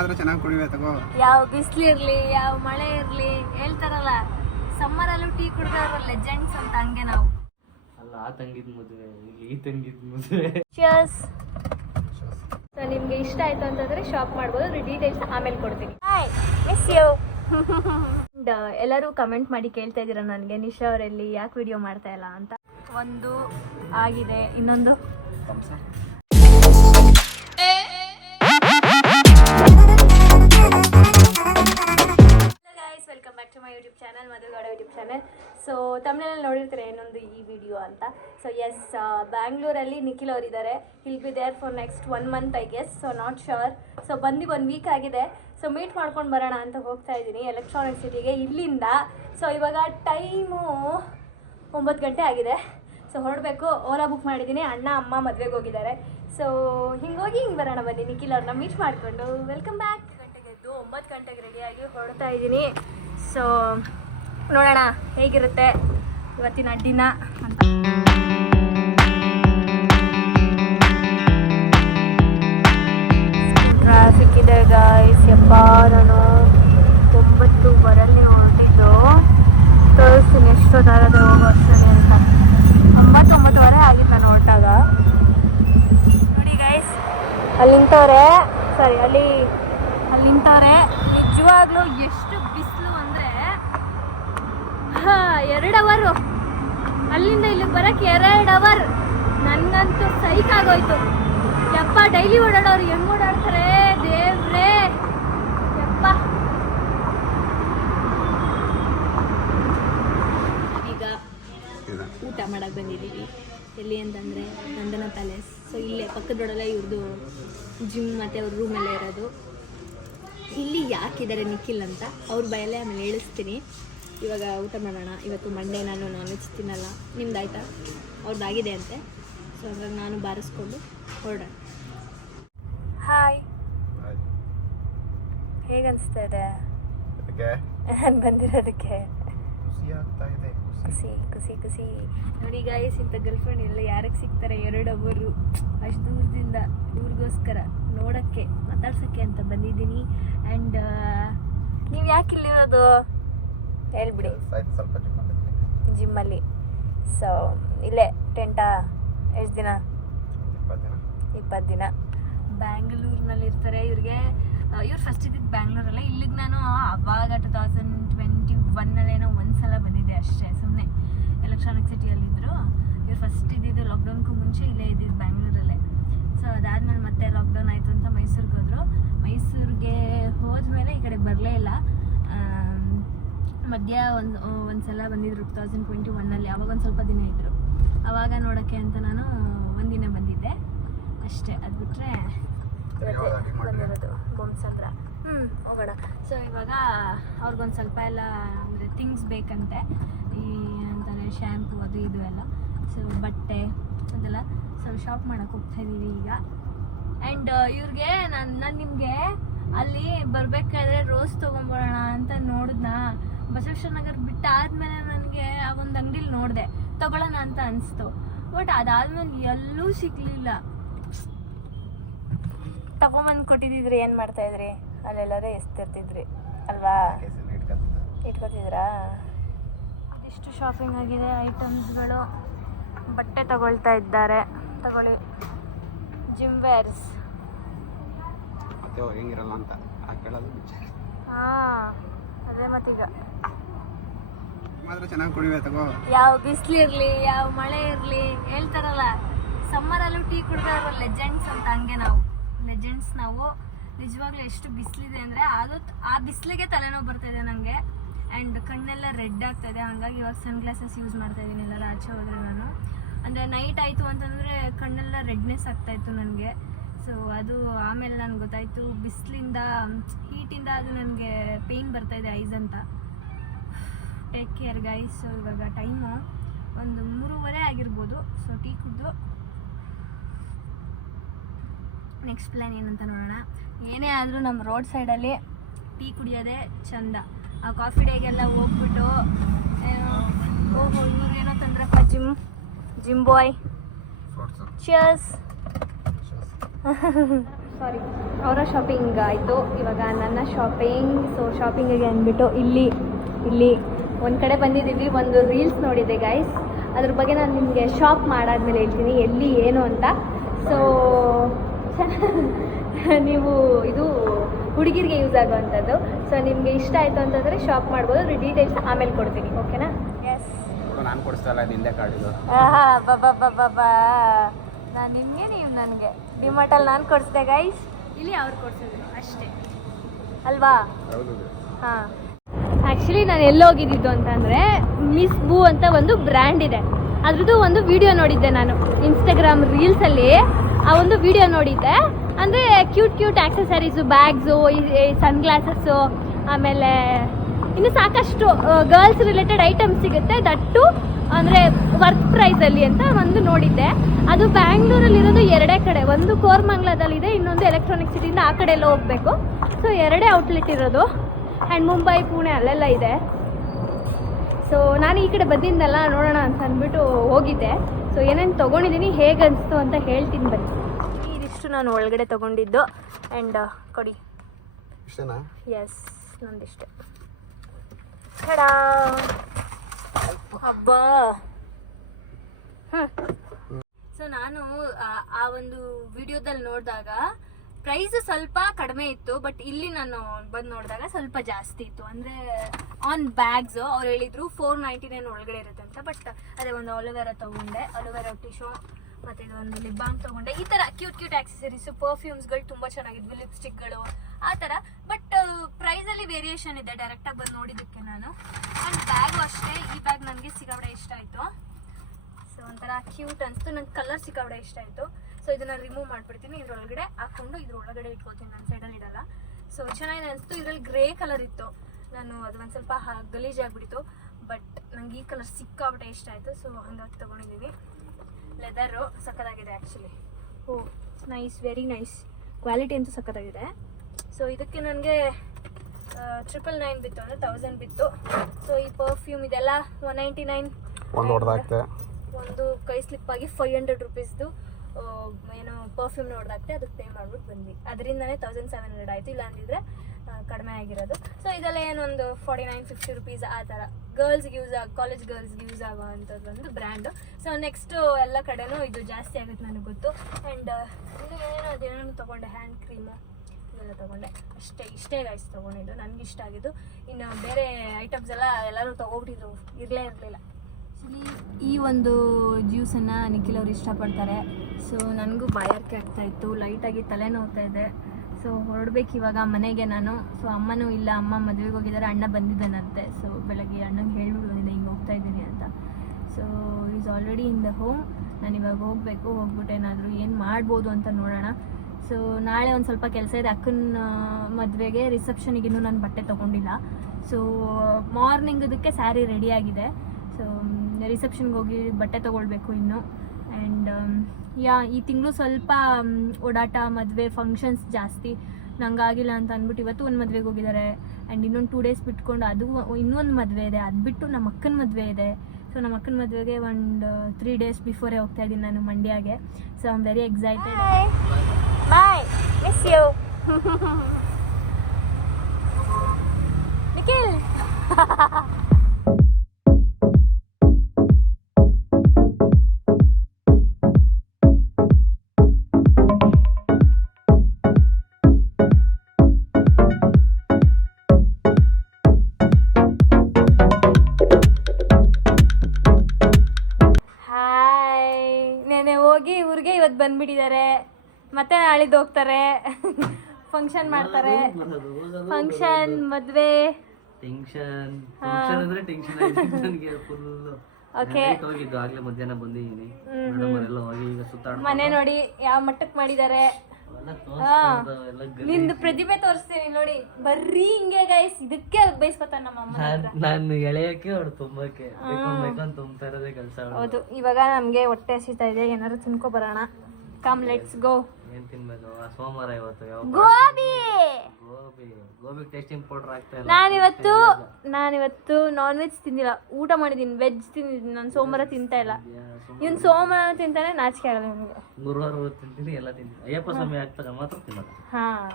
ಮಾತ್ರ ಚೆನ್ನಾಗಿ ಕುಡಿವೆ ತಗೋ. ಯಾವ ಬಿಸಿಲಿರ್ಲಿ ಯಾವ ಮಳೆ ಇರ್ಲಿ ಹೇಳ್ತಾರಲ್ಲ ಸಮ್ಮರಲ್ಲೂ ಟೀ ಕುಡಿದವ್ರು ಲೆಜೆಂಡ್ಸ್ ಅಂತ ಹಂಗೆ ನಾವು. ಅಲ್ಲ ಆ ತಂಗಿದ್ ಮದುವೆ ಇಲ್ಲಿ ಈ ತಂಗಿದ್ ಮದುವೆ. ಸೊ ನಿಮ್ಗೆ ಇಷ್ಟ ಆಯ್ತು ಅಂತಂದ್ರೆ ಶಾಪ್ ಮಾಡ್ಬೋದು ಅದ್ರ ಡೀಟೇಲ್ಸ್ ಆಮೇಲೆ ಕೊಡ್ತೀನಿ. ಹಾಯ್ ಮಿಸ್ ಯು ಅಂಡ್ ಎಲ್ಲರೂ ಕಮೆಂಟ್ ಮಾಡಿ ಕೇಳ್ತಾ ಇದ್ದೀರಾ ನನಗೆ ನಿಶಾ ಅವರಲ್ಲಿ ಯಾಕೆ ವಿಡಿಯೋ ಮಾಡ್ತಾ ಇಲ್ಲ ಅಂತ? ಒಂದು ಆಗಿದೆ ಇನ್ನೊಂದು? Channel Madhu Gowda YouTube channel so ತಮಿಳಲ್ಲಿ ನೋಡಿರ್ತಾರೆ ಏನೊಂದು ಈ ವಿಡಿಯೋ ಅಂತ? ಸೊ ಎಸ್ ಬ್ಯಾಂಗ್ಳೂರಲ್ಲಿ ನಿಖಿಲ್ ಅವರಿದ್ದಾರೆ. He'll be there for next one month I guess so not sure so ಬಂದು ಒಂದು ವೀಕ್ ಆಗಿದೆ. ಸೊ ಮೀಟ್ ಮಾಡ್ಕೊಂಡು ಬರೋಣ ಅಂತ ಹೋಗ್ತಾ ಇದ್ದೀನಿ ಎಲೆಕ್ಟ್ರಾನಿಕ್ ಸಿಟಿಗೆ ಇಲ್ಲಿಂದ. ಸೊ ಇವಾಗ ಟೈಮು ಒಂಬತ್ತು ಗಂಟೆ ಆಗಿದೆ. ಸೊ ಹೊರಡಬೇಕು. ಓಲಾ ಬುಕ್ ಮಾಡಿದ್ದೀನಿ. ಅಣ್ಣ, ಅಮ್ಮ ಮದುವೆಗೆ ಹೋಗಿದ್ದಾರೆ. ಸೊ ಹಿಂಗೋಗಿ ಹಿಂಗೆ ಬರೋಣ ಬನ್ನಿ ನಿಖಿಲ್ ಅವ್ರನ್ನ ಮೀಟ್ ಮಾಡಿಕೊಂಡು. ವೆಲ್ಕಮ್ ಬ್ಯಾಕ್ ಗಂಟೆಗೆ ಒಂಬತ್ತು ಗಂಟೆಗೆ ರೆಡಿಯಾಗಿ ಹೊರಡ್ತಾ ಇದ್ದೀನಿ. ಸೊ ನೋಡೋಣ ಹೇಗಿರುತ್ತೆ ಇವತ್ತಿನ ದಿನ ಅಂತ. ಟ್ರಾಫಿಕ್ ಇದೆ ಗಾಯ್ಸ್ ಯಪ್ಪ ನಾನು ಒಂಬತ್ತು ಬರಲ್ಲಿ ಹೊರಟಿದ್ದು. ತೋರಿಸ್ತೀನಿ ಎಷ್ಟೊತ್ತಾಗದೆ ಹೋಗೋಷ್ಟೇ ಅಂತ. ಒಂಬತ್ತು ಒಂಬತ್ತುವರೆ ಆಗಿತ್ತು ನಾನು ಹೊರಟಾಗ. ನೋಡಿ ಗೈಸ್ ಅಲ್ಲಿಂತವ್ರೆ ಸಾರಿ ಅಲ್ಲಿ ಅಲ್ಲಿಂತವ್ರೆ ನಿಜವಾಗ್ಲೂ ಎಷ್ಟು ಎರಡು ಅವರು ಅಲ್ಲಿಂದ ಇಲ್ಲಿಗೆ ಬರಕ್ಕೆ ಎರಡು ಅವರ್ ನನಗಂತೂ ಸೈಕಾಗೋಯ್ತು ಯಪ್ಪ ಡೈಲಿ ಓಡಾಡೋರು ಹೆಂಗ್ ಓಡಾಡ್ತಾರೆ? ದೇವ್ರೇ. ಯಪ್ಪ. ಈಗ ಊಟ ಮಾಡಕ್ಕೆ ಬಂದಿದ್ದೀವಿ. ಎಲ್ಲಿ ಅಂತಂದರೆ ನಂದನ ಪ್ಯಾಲೇಸ್. ಸೊ ಇಲ್ಲೇ ಪಕ್ಕದ ರೋಡಲ್ಲೇ ಇವ್ರದ್ದು ಜಿಮ್ ಮತ್ತು ಅವ್ರ ರೂಮೆಲ್ಲ ಇರೋದು. ಇಲ್ಲಿ ಯಾಕಿದ್ದಾರೆ ನಿಖಿಲ್ ಅಂತ ಅವ್ರ ಬಯಲೇ ಆಮೇಲೆ ಹೇಳಿಸ್ತೀನಿ. ಇವಾಗ ಊಟ ಮಾಡೋಣ. ಇವತ್ತು ಮಂಡೆ ನಾನು ನಾನ್ ವೆಜ್ ತಿನ್ನಲ್ಲ. ನಿಮ್ದಾಯ್ತಾ? ಅವ್ರದ್ದಾಗಿದೆ ಅಂತೆ. ಸೊ ಹಾಗಾಗಿ ನಾನು ಬಾರಿಸ್ಕೊಂಡು ಹೊರಡೋಣ. ಹಾಯ್ ಹೇಗನ್ಸ್ತಾ ಇದೆ? ನಾನು ಬಂದಿರೋದಕ್ಕೆ. ಖುಷಿ ಖುಷಿ. ಖುಷಿ ನೋಡಿ ಗಾಯಸ್ ಇಂಥ ಗರ್ಲ್ಫ್ರೆಂಡ್ ಎಲ್ಲ ಯಾರಿಗೆ ಸಿಗ್ತಾರೆ? ಎರಡು ಅವರು. ಅಷ್ಟು ದೂರದಿಂದ ಊರಿಗೋಸ್ಕರ ನೋಡೋಕ್ಕೆ ಮಾತಾಡ್ಸೋಕ್ಕೆ ಅಂತ ಬಂದಿದ್ದೀನಿ. ಆ್ಯಂಡ್ ನೀವು ಯಾಕೆ ಇಲ್ಲಿರೋದು? ಹೇಳ್ಬಿಡಿ. ಸ್ವಲ್ಪ ಜಿಮ್ ಜಿಮ್ಮಲ್ಲಿ. ಸೊ ಇಲ್ಲೇ ಟೆಂಟಾ ಎಷ್ಟು ದಿನ? ಇಪ್ಪತ್ತು ದಿನ. ಬ್ಯಾಂಗ್ಳೂರ್ನಲ್ಲಿ ಇರ್ತಾರೆ ಇವ್ರಿಗೆ. ಇವ್ರು ಫಸ್ಟ್ ಇದ್ದಿದ್ದು ಬ್ಯಾಂಗ್ಳೂರಲ್ಲೇ. ಇಲ್ಲಿಗೆ ನಾನು ಅವಾಗ ಟು ತೌಸಂಡ್ ಟ್ವೆಂಟಿ ಒನ್ನಲ್ಲೇನೋ ಒಂದು ಸಲ ಬಂದಿದ್ದೆ ಅಷ್ಟೇ ಸುಮ್ಮನೆ ಎಲೆಕ್ಟ್ರಾನಿಕ್ ಸಿಟಿಯಲ್ಲಿದ್ದರು ಇವ್ರು ಫಸ್ಟ್ ಇದ್ದಿದ್ದು ಲಾಕ್ಡೌನ್ಗೂ ಮುಂಚೆ ಇಲ್ಲೇ ಇದ್ದಿದ್ದು ಬ್ಯಾಂಗ್ಳೂರಲ್ಲೇ. ಸೊ ಅದಾದಮೇಲೆ ಮತ್ತೆ ಲಾಕ್ಡೌನ್ ಆಯಿತು ಅಂತ ಮೈಸೂರಿಗೆ ಹೋದರು. ಮೈಸೂರಿಗೆ ಹೋದ್ಮೇಲೆ ಈ ಕಡೆ ಬರಲೇ ಇಲ್ಲ. ಮಧ್ಯ ಒಂದು ಒಂದು ಸಲ ಬಂದಿದ್ರು ಟು ತೌಸಂಡ್ ಟ್ವೆಂಟಿ ಒನ್ನಲ್ಲಿ ಅವಾಗ ಒಂದು ಸ್ವಲ್ಪ ದಿನ ಇದ್ದರು ಅವಾಗ ನೋಡೋಕ್ಕೆ ಅಂತ ನಾನು ಒಂದಿನ ಬಂದಿದ್ದೆ. ಅಷ್ಟೇ ಅದು ಬಿಟ್ಟರೆ? ಬಂದಿರೋದು ಬೊಮ್ಸಂದ್ರ ಹ್ಞೂ ಹೋಗೋಣ. ಸೊ ಇವಾಗ ಅವ್ರಿಗೊಂದು ಸ್ವಲ್ಪ ಎಲ್ಲ ಅಂದರೆ ಥಿಂಗ್ಸ್ ಬೇಕಂತೆ. ಈ ಅಂತಾರೆ ಶ್ಯಾಂಪು ಅದು ಇದು ಎಲ್ಲ. ಸೊ ಬಟ್ಟೆ ಅದೆಲ್ಲ ಸೊ ಶಾಪ್ ಮಾಡೋಕ್ಕೆ ಹೋಗ್ತಾ ಇದ್ದೀವಿ ಈಗ. ಆ್ಯಂಡ್ ಇವ್ರಿಗೆ ನಾನು ನಾನು ನಿಮಗೆ ಅಲ್ಲಿ ಬರಬೇಕಾದ್ರೆ ರೋಸ್ ತೊಗೊಂಬರೋಣ ಅಂತ ನೋಡಿದ್ನ ಬಸವೇಶ್ವರ ನಗರ್ ಬಿಟ್ಟಾದ್ಮೇಲೆ ನನಗೆ ಆ ಒಂದು ಅಂಗಡಿಲಿ ನೋಡಿದೆ. ತಗೊಳ್ಳೋಣ ಅಂತ ಅನಿಸ್ತು. ಬಟ್ ಅದಾದ್ಮೇಲೆ ಎಲ್ಲೂ ಸಿಗ್ಲಿಲ್ಲ. ತಗೊಂಬಂದು ಕೊಟ್ಟಿದ್ದಿದ್ರಿ ಏನು ಮಾಡ್ತಾ ಇದ್ರಿ? ಅಲ್ಲೆಲ್ಲರೂ ಎಸ್ತಿರ್ತಿದ್ರಿ ಅಲ್ವಾ? ಇಟ್ಕೋತಿದ್ರಾ? ಇದಿಷ್ಟು ಶಾಪಿಂಗ್ ಆಗಿದೆ ಐಟಮ್ಸ್ಗಳು ಬಟ್ಟೆ ತಗೊಳ್ತಾ ಇದ್ದಾರೆ. ತಗೊಳ್ಳಿ. ಜಿಮ್ ವೇರ್ಸ್ ಮತ್ತೆ ಹೆಂಗಿರಲ್ಲ ಅಂತ ಹಾಕೊಳ್ಳೋದು ವಿಚಾರ. ಹಾಂ ಅದೇ ಮತ್ತೀಗ. ಮಾತ್ರ ಚೆನ್ನಾಗಿ ಕುಡಿವೆ ತಗೋ. ಯಾವ ಬಿಸಿಲಿರ್ಲಿ ಯಾವ ಮಳೆ ಇರಲಿ ಹೇಳ್ತಾರಲ್ಲ ಸಮ್ಮರಲ್ಲೂ ಟೀ ಕುಡಿದ್ರೆ ಲೆಜೆಂಡ್ಸ್ ಅಂತ ಹಂಗೆ ನಾವು. ಲೆಜೆಂಡ್ಸ್ ನಾವು. ನಿಜವಾಗ್ಲೂ ಎಷ್ಟು ಬಿಸಿಲಿದೆ ಅಂದರೆ ಅದು ಆ ಬಿಸಿಲಿಗೆ ತಲೆನೋವು ಬರ್ತಾಯಿದೆ ನನಗೆ ಆ್ಯಂಡ್ ಕಣ್ಣೆಲ್ಲ ರೆಡ್ ಆಗ್ತಾಯಿದೆ. ಹಂಗಾಗಿ ಇವಾಗ ಸನ್ ಗ್ಲಾಸಸ್ ಯೂಸ್ ಮಾಡ್ತಾ ಇದ್ದೀನಿ ಎಲ್ಲರೂ ಆಚೆ ಹೋದ್ರೆ ನಾನು. ಅಂದರೆ ನೈಟ್ ಆಯಿತು ಅಂತಂದರೆ ಕಣ್ಣೆಲ್ಲ ರೆಡ್ನೆಸ್ ಆಗ್ತಾಯಿತ್ತು ನನಗೆ ಸೊ ಅದು ಆಮೇಲೆ ನನಗೆ ಗೊತ್ತಾಯಿತು ಬಿಸಿಲಿಂದ ಹೀಟಿಂದ ಅದು ನನಗೆ ಪೇಯ್ನ್ ಇದೆ ಐಸ್ ಅಂತ. ಟೇಕ್ ಕೇರ್ ಗೈಸ್ ಸೊ ಇವಾಗ ಟೈಮು ಒಂದು ಮೂರುವರೆ ಆಗಿರ್ಬೋದು. ಸೊ ಟೀ ಕುಡಿದು. ನೆಕ್ಸ್ಟ್ ಪ್ಲ್ಯಾನ್ ಏನಂತ ನೋಡೋಣ. ಏನೇ ಆದರೂ ನಮ್ಮ ರೋಡ್ ಸೈಡಲ್ಲಿ ಟೀ ಕುಡಿಯೋದೇ ಚಂದ. ಆ ಕಾಫಿ ಡೇಗೆಲ್ಲ ಹೋಗ್ಬಿಟ್ಟು ಹೋಗೋ ಏನೋ ತಂದ್ರಪ್ಪ ಜಿಮ್ ಜಿಮ್ ಬಾಯ್ ಚಸ್ ಸಾರಿ ಅವರ ಶಾಪಿಂಗ್ ಆಯಿತು. ಇವಾಗ ನನ್ನ ಶಾಪಿಂಗ್ ಸೊ ಶಾಪಿಂಗಿಗೆ ಅಂದ್ಬಿಟ್ಟು ಇಲ್ಲಿ ಇಲ್ಲಿ ಒಂದು ಕಡೆ ಬಂದಿದ್ದೀವಿ ಒಂದು ರೀಲ್ಸ್ ನೋಡಿದೆ ಗೈಸ್ ಅದ್ರ ಬಗ್ಗೆ ನಾನು ನಿಮಗೆ ಶಾಪ್ ಮಾಡಾದ್ಮೇಲೆ ಹೇಳ್ತೀನಿ ಎಲ್ಲಿ ಏನು ಅಂತ. ಸೊ ನೀವು ಇದು ಹುಡುಗಿರಿಗೆ ಯೂಸ್ ಆಗುವಂಥದ್ದು. ಸೊ ನಿಮಗೆ ಇಷ್ಟ ಆಯಿತು ಅಂತಂದರೆ ಶಾಪ್ ಮಾಡ್ಬೋದು ಅದ್ರ ಡೀಟೇಲ್ಸ್ ಆಮೇಲೆ ಕೊಡ್ತೀನಿ ಓಕೆನಾ ಎಸ್ ನಾನು ಕೊಡಿಸ್ತಾ ಬಾ ಬಾ ಬಾ ನಾನು ನಿಮಗೆ ನೀವು ನನಗೆ. ಡಿಮಾರ್ಟಲ್ಲಿ ನಾನು ಕೊಡಿಸ್ದೆ ಗೈಸ್ ಇಲ್ಲಿ ಅವ್ರು ಕೊಡ್ಸಿದ್ರು ಅಷ್ಟೇ. ಅಲ್ವಾ? ಹೌದು. ಹಾಂ. ಆ್ಯಕ್ಚುಲಿ ನಾನು ಎಲ್ಲಿ ಹೋಗಿದ್ದಿದ್ದು ಅಂತಂದರೆ ಮಿಸ್ ಬೂ ಅಂತ ಒಂದು ಬ್ರ್ಯಾಂಡ್ ಇದೆ. ಅದ್ರದ್ದು ಒಂದು ವಿಡಿಯೋ ನೋಡಿದ್ದೆ ನಾನು. ಇನ್ಸ್ಟಾಗ್ರಾಮ್ ರೀಲ್ಸಲ್ಲಿ ಆ ಒಂದು ವಿಡಿಯೋ ನೋಡಿದ್ದೆ. ಅಂದರೆ cute cute accessories bags sunglasses ಆಮೇಲೆ ಇನ್ನು ಸಾಕಷ್ಟು ಗರ್ಲ್ಸ್ ರಿಲೇಟೆಡ್ ಐಟಮ್ಸ್ ಸಿಗುತ್ತೆ. ದಟ್ಟು ಅಂದರೆ ವರ್ತ್ ಪ್ರೈಸಲ್ಲಿ ಅಂತ ಒಂದು ನೋಡಿದ್ದೆ. ಅದು ಬ್ಯಾಂಗ್ಳೂರಲ್ಲಿರೋದು ಎರಡೇ ಕಡೆ. ಒಂದು ಕೋರ್ಮಂಗ್ಲದಲ್ಲಿದೆ ಇನ್ನೊಂದು ಎಲೆಕ್ಟ್ರಾನಿಕ್ ಸಿಟಿಯಿಂದ ಆ ಕಡೆ ಎಲ್ಲ ಹೋಗಬೇಕು. ಸೊ ಎರಡೇ ಔಟ್ಲೆಟ್ ಇರೋದು. ಆ್ಯಂಡ್ ಮುಂಬೈ ಪುಣೆ ಅಲ್ಲೆಲ್ಲ ಇದೆ. ಸೊ ನಾನು ಈ ಕಡೆ ಬಂದಿಂದಲ್ಲ ನೋಡೋಣ ಅಂತ ಅಂದ್ಬಿಟ್ಟು ಹೋಗಿದ್ದೆ. ಸೊ ಏನೇನು ತೊಗೊಂಡಿದ್ದೀನಿ ಹೇಗೆ ಅನಿಸ್ತು ಅಂತ ಹೇಳ್ತೀನಿ ಬನ್ನಿ. ಇದಿಷ್ಟು ನಾನು ಒಳಗಡೆ ತೊಗೊಂಡಿದ್ದು. ಆ್ಯಂಡ್ ಕೊಡಿ. ಎಸ್ ನಂದಿಷ್ಟೆ. ಅಬ್ಬಾ. ಸೊ ನಾನು, ಆ- ಒಂದು ವಿಡಿಯೋದಲ್ಲಿ ನೋಡಿದಾಗ ಪ್ರೈಸ್ ಸ್ವಲ್ಪ ಕಡಿಮೆ ಇತ್ತು ಬಟ್ ಇಲ್ಲಿ ನಾನು ಬಂದು ನೋಡಿದಾಗ ಸ್ವಲ್ಪ ಜಾಸ್ತಿ ಇತ್ತು. ಅಂದರೆ ಆನ್ ಬ್ಯಾಗ್ಸ್ ಅವ್ರು ಹೇಳಿದ್ರು ಫೋರ್ ನೈಂಟಿ ನೈನ್ ಒಳಗಡೆ ಇರುತ್ತೆ ಅಂತ ಬಟ್ ಅದೇ ಒಂದು ಅಲೋವೆರಾ ತಗೊಂಡೆ ಅಲೋವೆರಾ ಟಿಶು ಮತ್ತು ಇದೊಂದು ಲಿಪ್ ಬಾಮ್ ತೊಗೊಂಡೆ. ಈ ಥರ ಕ್ಯೂಟ್ ಕ್ಯೂಟ್ ಆಕ್ಸೆಸರೀಸ್ ಪರ್ಫ್ಯೂಮ್ಸ್ಗಳು ತುಂಬ ಚೆನ್ನಾಗಿದ್ವು ಲಿಪ್ಸ್ಟಿಕ್ಗಳು ಆ ಥರ ಬಟ್ ಪ್ರೈಸಲ್ಲಿ ವೇರಿಯೇಷನ್ ಇದೆ ಡೈರೆಕ್ಟಾಗಿ ಬಂದು ನೋಡಿದ್ದಕ್ಕೆ ನಾನು. ಅಂಡ್ ಬ್ಯಾಗು ಅಷ್ಟೇ, ಈ ಬ್ಯಾಗ್ ನನಗೆ ಸಿಗಾಬಡೆ ಇಷ್ಟ ಆಯಿತು. ಸೊ ಒಂಥರ ಕ್ಯೂಟ್ ಅನಿಸ್ತು, ನಂಗೆ ಕಲರ್ ಸಿಕ್ಕಾಬಡೆ ಇಷ್ಟ ಆಯಿತು. ಸೊ ಇದನ್ನ ರಿಮೂವ್ ಮಾಡ್ಬಿಡ್ತೀನಿ, ಇದ್ರೊಳಗಡೆ ಹಾಕೊಂಡು ಇದ್ರೊಳಗಡೆ ಇಟ್ಕೋತೀನಿ ನನ್ನ ಸೈಡಲ್ಲಿ ಇಡಲ್ಲ. ಸೊ ಚೆನ್ನಾಗಿ ಅನಿಸ್ತು, ಇದರಲ್ಲಿ ಗ್ರೇ ಕಲರ್ ಇತ್ತು. ನಾನು ಅದು ಒಂದು ಸ್ವಲ್ಪ ಗಲೀಜಾಗ್ಬಿಡ್ತು ಬಟ್ ನಂಗೆ ಈ ಕಲರ್ ಸಿಕ್ಕಾಬಿಟ್ಟೆ ಇಷ್ಟ ಆಯಿತು. ಸೊ ಹಂಗಾಗಿ ತೊಗೊಂಡಿದ್ದೀನಿ ಲೆದರು ಸಕ್ಕತ್ತಾಗಿದೆ actually oh nice very nice quality ಅಂತೂ ಸಕ್ಕತ್ತಾಗಿದೆ. ಸೊ ಇದಕ್ಕೆ ನನಗೆ ಟ್ರಿಪಲ್ ನೈನ್ ಬಿತ್ತು ಅಂದರೆ ತೌಸಂಡ್ ಬಿತ್ತು. ಸೊ ಈ ಪರ್ಫ್ಯೂಮ್ ಇದೆಲ್ಲ ಒನ್ ನೈಂಟಿ ನೈನ್ ಒಂದು ಕೈ ಸ್ಲಿಪ್ ಆಗಿ ಫೈವ್ ಹಂಡ್ರೆಡ್ ರುಪೀಸ್ದು ಏನು ಪರ್ಫ್ಯೂಮ್ ನೋಡ್ದಾಗ್ತೆ ಅದಕ್ಕೆ ಪೇ ಮಾಡ್ಬಿಟ್ಟು ಬಂದ್ವಿ. ಅದರಿಂದನೇ ತೌಸಂಡ್ ಸೆವೆನ್ ಹಂಡ್ರೆಡ್ ಆಯಿತು. ಇಲ್ಲ ಅಂದಿದ್ರೆ ಕಡಿಮೆ ಆಗಿರೋದು. ಸೊ ಇದೆಲ್ಲ ಏನೊಂದು ಫಾರ್ಟಿ ನೈನ್ ಫಿಫ್ಟಿ ರುಪೀಸ್ ಆ ಥರ. ಗರ್ಲ್ಸ್ಗೆ ಯೂಸ್ ಆಗ ಕಾಲೇಜ್ ಗರ್ಲ್ಸ್ಗೆ ಯೂಸ್ ಆಗುವಂಥದ್ದು ಒಂದು ಬ್ರ್ಯಾಂಡು ಸೊ ನೆಕ್ಸ್ಟ್ ಎಲ್ಲ ಕಡೆನೂ ಇದು ಜಾಸ್ತಿ ಆಗುತ್ತೆ ನನಗೆ ಗೊತ್ತು. ಆ್ಯಂಡ್ ಇನ್ನು ಏನೇನೋ ಅದೇನೋ ತೊಗೊಂಡೆ ಹ್ಯಾಂಡ್ ಕ್ರೀಮು ಇದೆಲ್ಲ ತೊಗೊಂಡೆ. ಅಷ್ಟೇ, ಇಷ್ಟೇ ಗೈಸ್ ತೊಗೊಂಡಿದ್ದು. ನನಗೆ ಇಷ್ಟ ಆಗಿದ್ದು. ಇನ್ನು ಬೇರೆ ಐಟಮ್ಸ್ ಎಲ್ಲ ಎಲ್ಲರೂ ತೊಗೊಬಿಟ್ಟಿದ್ರು. ಇರಲೇ ಇರಲಿಲ್ಲ. ಈ ಒಂದು ಜ್ಯೂಸನ್ನು ನಿಖಿಲ್ ಅವರು ಇಷ್ಟಪಡ್ತಾರೆ. ಸೊ ನನಗೂ ಬಾಯಾರಿಕೆ ಆಗ್ತಾಯಿತ್ತು ಲೈಟಾಗಿ ತಲೆ ನೋವ್ತಾ ಇದೆ. ಸೊ ಹೊರಡ್ಬೇಕು ಇವಾಗ ಮನೆಗೆ ನಾನು. ಸೊ ಅಮ್ಮನೂ ಇಲ್ಲ. ಅಮ್ಮ ಮದುವೆಗೆ ಹೋಗಿದ್ದಾರೆ. ಅಣ್ಣ ಬಂದಿದ್ದಾನಂತೆ. ಸೊ ಬೆಳಗ್ಗೆ ಅಣ್ಣಂಗೆ ಹೇಳ್ಬಿಟ್ಟು ಬಂದಿದ್ದೆ ಹಿಂಗೆ ಹೋಗ್ತಾ ಇದ್ದೀನಿ ಅಂತ. So is already in the home ನಾನು ಇವಾಗ ಹೋಗಬೇಕು. ಹೋಗ್ಬಿಟ್ಟು ಏನಾದರೂ ಏನು ಮಾಡ್ಬೋದು ಅಂತ ನೋಡೋಣ. ಸೊ ನಾಳೆ ಒಂದು ಸ್ವಲ್ಪ ಕೆಲಸ ಇದೆ. ಅಕ್ಕನ ಮದುವೆಗೆ ರಿಸೆಪ್ಷನಿಗೆ ಇನ್ನೂ ನಾನು ಬಟ್ಟೆ ತೊಗೊಂಡಿಲ್ಲ. ಸೊ ಮಾರ್ನಿಂಗ್ ಅದಕ್ಕೆ ಸ್ಯಾರಿ ರೆಡಿಯಾಗಿದೆ ಸೊ ರಿಸೆಪ್ಷನ್ಗೆ ಹೋಗಿ ಬಟ್ಟೆ ತೊಗೊಳ್ಬೇಕು ಇನ್ನು. ಆ್ಯಂಡ್ ಯಾ, ಈ ತಿಂಗಳು ಸ್ವಲ್ಪ ಓಡಾಟ, ಮದುವೆ ಫಂಕ್ಷನ್ಸ್ ಜಾಸ್ತಿ. ನಂಗಾಗಿಲ್ಲ ಅಂತ ಅಂದ್ಬಿಟ್ಟು ಇವತ್ತು ಒಂದು ಮದುವೆಗೆ ಹೋಗಿದ್ದಾರೆ ಆ್ಯಂಡ್ ಇನ್ನೊಂದು ಟೂ ಡೇಸ್ ಬಿಟ್ಕೊಂಡು ಅದು ಇನ್ನೊಂದು ಮದುವೆ ಇದೆ. ಅದು ಬಿಟ್ಟು ನಮ್ಮ ಅಕ್ಕನ ಮದುವೆ ಇದೆ. ಸೊ ನಮ್ಮ ಅಕ್ಕನ ಮದುವೆಗೆ ಒಂದು ತ್ರೀ ಡೇಸ್ ಬಿಫೋರೇ ಹೋಗ್ತಾ ಇದ್ದೀನಿ ನಾನು ಮಂಡ್ಯಾಗೆ. So am very excited bye miss you Nikhil ನಾಳಿದ್ದು ಹೋಗ್ತಾರೆ. ಫಂಕ್ಷನ್ ಮಾಡ್ತಾರೆ. ಫಂಕ್ಷನ್ ಮದ್ವೆ. ಟೆನ್ಷನ್ ಹಾ. ಅಂದ್ರೆ ಟೆನ್ಷನ್ ಆಯ್ತು. ನನಗೆ ಫುಲ್ ಓಕೆ ಹೋಗಿದ್ದು ಆಗ್ಲೇ ಮಧ್ಯಾಹ್ನ ಬಂದಿದ್ದೀನಿ. ಹ್ಮ್, ಮೇಡಮ್ ಹೋಗಿ ಈಗ ಸುತ್ತಾಡ ಮನೆ ನೋಡಿ ಯಾವ ಮಟ್ಟಕ್ಕೆ ಮಾಡಿದ್ದಾರೆ. ಗಲೀಜ್. ನಿಂದು ಪ್ರತಿಭೆ ತೋರಿಸ್ತೀನಿ ನೋಡಿ. ಬರ್ರಿ ಹಿಂಗೆ ಗೈಸ್ ಇದಕ್ಕೆ ಬಯಸ್ಕೊತಾನ ನಮ್ಮ ಅಮ್ಮ ನಾನ್- ಎಳೆಯಕ್ಕೆ ಅವ್ರು ತುಂಬಕ್ಕೆ. ಬೇಕಂದ್ ಬೇಕಂದ್ ತುಂಬ್ತಾ ಇರೋದೇ ಕೆಲಸ ಹೌದು. ಇವಾಗ ನಮಗೆ ಹೊಟ್ಟೆ ಹಸಿತಾ ಇದೆ. ಏನಾದ್ರು ತಿನ್ಕೊ ಬರೋಣ. ಕಮ್ ಲೆಟ್ಸ್ ಗೋ ತಿನ್ಬೇಕು ಆ ಸೋಮವಾರ ಇವತ್ತು ಯಾವ ಗೋಬಿ! ಗೋಬಿ. ಗೋಬಿ ಟೆಸ್ಟಿಂಗ್ ಪೌಡರ್ ಆಗ್ತಾ ಇಲ್ಲ. ನಾನಿವತ್ತು ನಾನಿವತ್ತು ನಾನ್ ವೆಜ್ ತಿಂದಿಲ್ಲ. ಊಟ ಮಾಡಿದ್ದೀನಿ ವೆಜ್ ತಿಂದಿದ್ದೀನಿ ನಾನು ಸೋಮವಾರ ತಿಂತಾ ಇಲ್ಲ. ಇವನ್ ಸೋಮವಾರ ತಿಂತಾನೆ ನಾಚಿಕೆ ಆಗಲ್ಲ ನನಗೆ ಗುರುವಾರ ಹೊತ್ತು ತಿಂತೀನಿ ಎಲ್ಲ ತಿಂತೀನಿ. ಅಯ್ಯಪ್ಪ ಸ್ವಾಮಿ ಆಗ್ತಾಗ ಮಾತ್ರ ತಿನ್ನೋದು ಹಾಂ.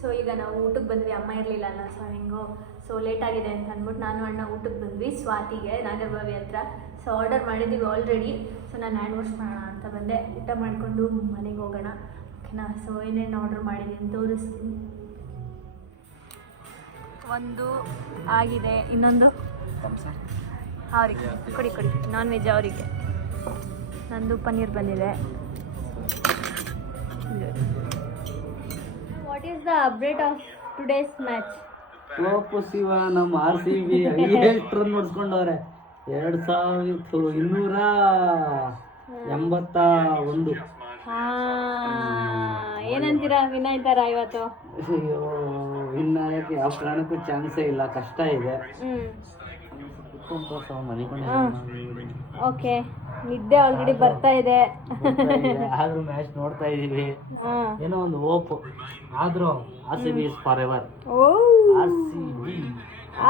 ಸೊ ಈಗ ನಾವು ಊಟಕ್ಕೆ ಬಂದ್ವಿ. ಅಮ್ಮ ಇರಲಿಲ್ಲ ಅಲ್ಲ ಸೊ ಹೆಂಗೋ ಸೊ ಲೇಟ್ ಆಗಿದೆ ಅಂತ ಅಂದ್ಬಿಟ್ಟು ನಾನು ಅಣ್ಣ ಊಟಕ್ಕೆ ಬಂದ್ವಿ ಸ್ವಾತಿಗೆ ನಾಗರಬಾವಿ ಹತ್ರ. ಸೊ ಆರ್ಡರ್ ಮಾಡಿದ್ದೀವಿ ಆಲ್ರೆಡಿ ಸೊ ನಾನು ಹ್ಯಾಂಡ್ ವಾಶ್ ಮಾಡೋಣ ಅಂತ ಬಂದೆ. ಊಟ ಮಾಡಿಕೊಂಡು ಮನೆಗೆ ಹೋಗೋಣ. ಓಕೆನಾ ಸೊ ಏನೇನು ಆರ್ಡರ್ ಮಾಡಿದ್ದೀನಿ ತೋರಿಸ್ತೀನಿ. ಒಂದು ಆಗಿದೆ. ಇನ್ನೊಂದು? ಅವರಿಗೆ. ಕೊಡಿ ಕೊಡಿ. ನಾನ್ ವೆಜ್ ಅವರಿಗೆ. ನಂದು ಪನ್ನೀರ್ ಬಂದಿದೆ. What is the update of today's match COPU Shiva ನಮ್ಮ ಆರ್ ಸಿ ಬಿ ಎಷ್ಟು ರನ್ ನೋಡ್ಸ್ಕೊಂಡವ್ರೆ ಎರಡ್ ಸಾವಿರದ ಇನ್ನೂರ ಎಂಬತ್ತ ಒಂದು. ಏನಂತೀರಾ ವಿನ್ ಆಯ್ತಾರ ಇವತ್ತು? ಅಯ್ಯೋ ವಿನ್ ಆಗಕ್ಕೆ ಯಾವ ಪ್ರಾಣಕ್ಕೂ ಚಾನ್ಸೇ ಇಲ್ಲ ಕಷ್ಟ ಇದೆ. ಓಕೆ ನಿದ್ದೆ ಆಲ್ರೆಡಿ ಬರ್ತಾ ಇದೆ. ಆದ್ರೂ ಮ್ಯಾಚ್ ನೋಡ್ತಾ ಇದೀವಿ. ಏನೋ ಒಂದು ಹೋಪ್ ಆದ್ರೂ R C B is forever oh R C B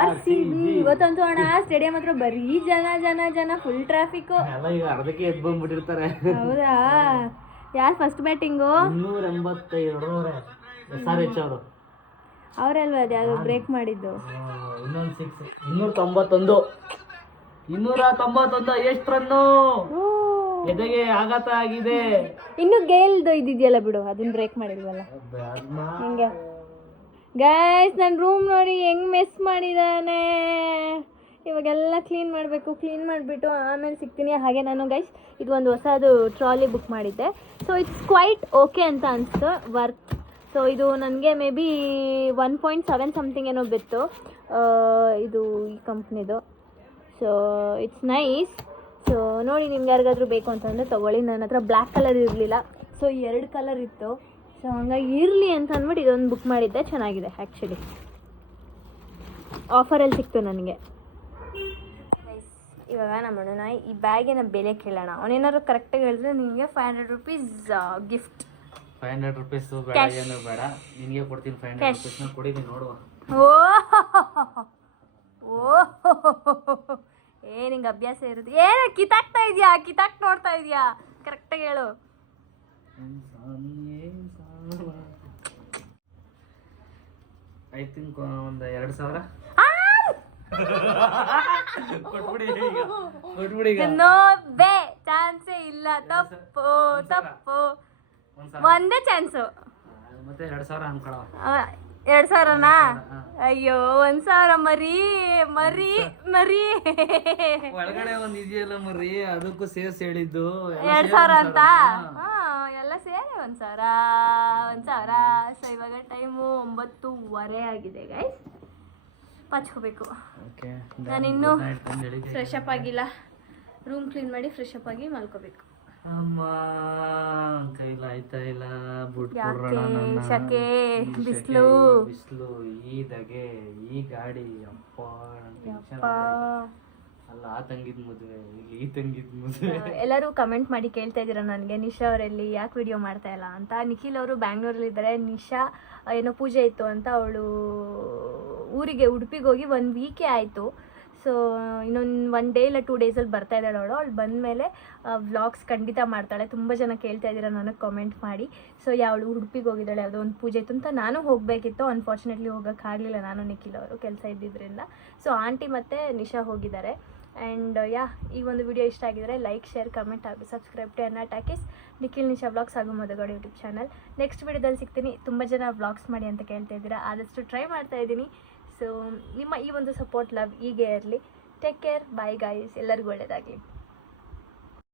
R C B ಇವತ್ತಂತೂ ಅಣ್ಣ ಸ್ಟೇಡಿಯಂ ಹತ್ರ ಬರೀ ಜನ ಜನ ಜನ ಫುಲ್ ಟ್ರಾಫಿಕ್ ಎಲ್ಲ ಈಗ ಅರ್ಧಕ್ಕೆ ಎದ್ ಬಂದ್ಬಿಟ್ಟಿರ್ತಾರೆ. ಹೌದಾ? ಯಾರು ಫಸ್ಟ್ ಬ್ಯಾಟಿಂಗು ಅವರಲ್ವಾ ಎಂಬತ್ತೈದು ಹೊಡೆದವ್ರೆ ಎಸ್ ಆರ್ ಎಚ್ ಅವರು. ಅವರಲ್ವ ಅದು ಯಾವ್ದು ಬ್ರೇಕ್ ಮಾಡಿದ್ದು? ಇನ್ನೊಂದು ಸಿಕ್ಸ್ ಇನ್ನೂರ ತೊಂಬತ್ತೊಂದು ಇನ್ನೂರ ತೊಂಬತ್ತೊಂದು ಎಷ್ಟು ರನ್ನು? ಎದೆಗೆ ಆಘಾತ ಆಗಿದೆ? ಇನ್ನು ಗೇಲ್ದು ಇದಿದೆಯಲ್ಲ ಬಿಡು ಅದನ್ನ ಬ್ರೇಕ್ ಮಾಡಿದ್ವಲ್ಲ. ಹಿಂಗೆ. ಗೈಸ್ ನನ್ನ ರೂಮ್ ನೋಡಿ ಹೆಂಗ್ ಮಿಸ್ ಮಾಡಿದಾನೆ. ಇವಾಗೆಲ್ಲ ಕ್ಲೀನ್ ಮಾಡಬೇಕು ಕ್ಲೀನ್ ಮಾಡಿಬಿಟ್ಟು ಆಮೇಲೆ ಸಿಗ್ತೀನಿ. ಹಾಗೆ ನಾನು ಗೈಸ್ ಇದು ಒಂದು ಹೊಸದು ಟ್ರಾಲಿ ಬುಕ್ ಮಾಡಿದ್ದೆ. ಸೊ ಇಟ್ಸ್ ಕ್ವೈಟ್ ಓಕೆ ಅಂತ ಅನಿಸ್ತು ವರ್ತ್ ಸೊ ಇದು ನನಗೆ maybe one point seven something ಏನೋ ಬಿತ್ತು. ಇದು ಈ ಕಂಪ್ನಿದು ಸೊ ಇಟ್ಸ್ ನೈಸ್ ಸೊ ನೋಡಿ ನಿಮ್ಗೆ ಯಾರಿಗಾದ್ರೂ ಬೇಕು ಅಂತಂದರೆ ತೊಗೊಳ್ಳಿ. ನನ್ನ ಹತ್ರ ಬ್ಲ್ಯಾಕ್ ಕಲರ್ ಇರಲಿಲ್ಲ. ಸೊ ಎರಡು ಕಲರ್ ಇತ್ತು. ಸೊ ಹಂಗಾಗಿ ಇರಲಿ ಅಂತ ಅಂದ್ಬಿಟ್ಟು ಇದೊಂದು ಬುಕ್ ಮಾಡಿದ್ದೆ. ಚೆನ್ನಾಗಿದೆ ಆ್ಯಕ್ಚುಲಿ ಆಫರಲ್ಲಿ ಸಿಕ್ತು ನನಗೆ. ಇವಾಗ ನಮ್ಮ ಅಣ್ಣ ಈ ಬ್ಯಾಗಿನ ಬೆಲೆ ಕೇಳೋಣ. ಅವನೇನಾದ್ರು ಕರೆಕ್ಟಾಗಿ ಹೇಳಿದ್ರೆ ನಿಮಗೆ five hundred rupees gift five hundred rupees ಬೇಡ. ಏನು ಬೇಡ. ನಿನಗೆ ಕೊಡ್ತೀನಿ ಫೈವ್ ಹಂಡ್ರೆಡ್ ರುಪೀಸ್ ರುಪೀಸ್ನ ಕೊಡಿದ್ದೀನಿ ನೋಡುವ. ಓ ಓ ಏ ನಿಂಗೆ ಅಭ್ಯಾಸ ಇರುತ್ತೆ. ಏನು ಕಿತಾಕ್ತಾ ಇದೆಯಾ? ಕಿತಾಕ್ ನೋಡ್ತಾ ಇದೆಯಾ? ಕರೆಕ್ಟಾಗಿ ಹೇಳು. ಐ ಥಿಂಕ್ ಒಂದು ಎರಡು ಸಾವಿರ? ಕೊಟ್ಬಿಡಿ ಈಗ. ಕೊಟ್ಬಿಡಿ ಈಗ. ನೋ ಬೇ ಚಾನ್ಸೇ ಇಲ್ಲ. ತಪ್ಪು ತಪ್ಪು. ಒಂದೇ ಚಾನ್ಸು. ಮತ್ತೆ ಎರಡು ಸಾವಿರ ಅನ್ಕೊಳವ. ಎರಡು ಸಾವಿರನಾ? ಅಯ್ಯೋ ಒಂದು ಸಾವಿರ ಮರಿ ಮರಿ ಮರಿ. ಒಳಗಡೆ ಒಂದ್ ಇದೆಯಲ್ಲ ಮರಿ ಅದಕ್ಕೂ ಸೇರ್ಸಿ ಹೇಳಿದ್ದು. ಎರಡು ಸಾವಿರ ಅಂತ. ಎಲ್ಲ ಸೇರಿ ಒಂದ್ ಸಾವಿರ ಒಂದು ಸಾವಿರ. ಸೊ ಇವಾಗ ಟೈಮು ಒಂಬತ್ತೂವರೆ ಆಗಿದೆ ಗೈಸ್ ನಾನಿನ್ನು ಅಂತ ಹೇಳಿದ್ದೆ. ಫ್ರೆಶ್ ಅಪ್ ಆಗಿಲ್ಲ. ರೂಮ್ ಕ್ಲೀನ್ ಮಾಡಿ ಫ್ರೆಶ್ ಅಪ್ ಆಗಿ ಮಲ್ಕೋಬೇಕು. ಶಕೆ, ಬಿಸ್ಲು. ಈ ಈ ದಗೆ ಈ ಗಾಡಿ. ಅಪ್ಪ ಅಲ್ಲ, ಆ ತಂಗಿದ್ ಮದುವೆ ಇಲ್ಲಿ ಈ ತಂಗಿದ್ ಮದುವೆ. ಎಲ್ಲರೂ ಕಮೆಂಟ್ ಮಾಡಿ ಕೇಳ್ತಾ ಇದ್ದೀರಾ ನನಗೆ? ನಿಶಾ ಅವರಲ್ಲಿ ಯಾಕೆ ವಿಡಿಯೋ ಮಾಡ್ತಾ ಇಲ್ಲ ಅಂತ? ನಿಖಿಲ್ ಅವರು ಬ್ಯಾಂಗ್ಳೂರಲ್ಲಿದ್ದಾರೆ ನಿಶಾ ಏನೋ ಪೂಜೆ ಇತ್ತು ಅಂತ ಅವಳು ಊರಿಗೆ, ಉಡುಪಿಗೆ ಹೋಗಿ ಒಂದು ವೀಕೆ ಆಯಿತು. ಸೊ ಇನ್ನೊಂದು ಒನ್ ಡೇ ಇಲ್ಲ ಟೂ ಡೇಸಲ್ಲಿ ಬರ್ತಾ ಇದ್ದಾಳೆ ಅವಳು. ಅವಳು ಬಂದಮೇಲೆ ವ್ಲಾಗ್ಸ್ ಖಂಡಿತ ಮಾಡ್ತಾಳೆ. ತುಂಬ ಜನ ಕೇಳ್ತಾ ಇದ್ದೀರಾ ನನಗೆ ಕಾಮೆಂಟ್ ಮಾಡಿ. ಸೊ ಯಾವಳು ಉಡುಪಿಗೆ ಹೋಗಿದ್ದಾಳೆ, ಯಾವುದೋ ಒಂದು ಪೂಜೆ ಇತ್ತು ಅಂತ ನಾನು ಹೋಗಬೇಕಿತ್ತು. ಅನ್ಫಾರ್ಚುನೇಟ್ಲಿ ಹೋಗೋಕ್ಕಾಗಲಿಲ್ಲ ನಾನು ನಿಖಿಲ್ ಅವರು ಕೆಲಸ ಇದ್ದಿದ್ದರಿಂದ ಸೊ ಆಂಟಿ ಮತ್ತು ನಿಶಾ ಹೋಗಿದ್ದಾರೆ. ಆ್ಯಂಡ್ ಯಾ ಈ ಒಂದು ವಿಡಿಯೋ ಇಷ್ಟ ಆಗಿದ್ರೆ ಲೈಕ್ ಶೇರ್ ಕಮೆಂಟ್ ಹಾಗೂ subscribe to Enna talkies Nikhil Nisha blogs ಹಾಗೂ ಮಧುಗೌಡ ಯೂಟ್ಯೂಬ್ ಚಾನಲ್ ನೆಕ್ಸ್ಟ್ ವಿಡಿಯೋದಲ್ಲಿ ಸಿಗ್ತೀನಿ. ತುಂಬ ಜನ ಬ್ಲಾಗ್ಸ್ ಮಾಡಿ ಅಂತ ಕೇಳ್ತಾ ಇದ್ದೀರಾ. ಆದಷ್ಟು ಟ್ರೈ ಮಾಡ್ತಾ ಇದ್ದೀನಿ. ಸೊ ನಿಮ್ಮ ಈ ಒಂದು ಸಪೋರ್ಟ್ ಲವ್ ಹೀಗೆ ಇರಲಿ. ಟೇಕ್ ಕೇರ್ ಬಾಯ್ ಗಾಯ್ಸ್ ಎಲ್ಲರಿಗೂ ಒಳ್ಳೆಯದಾಗಲಿ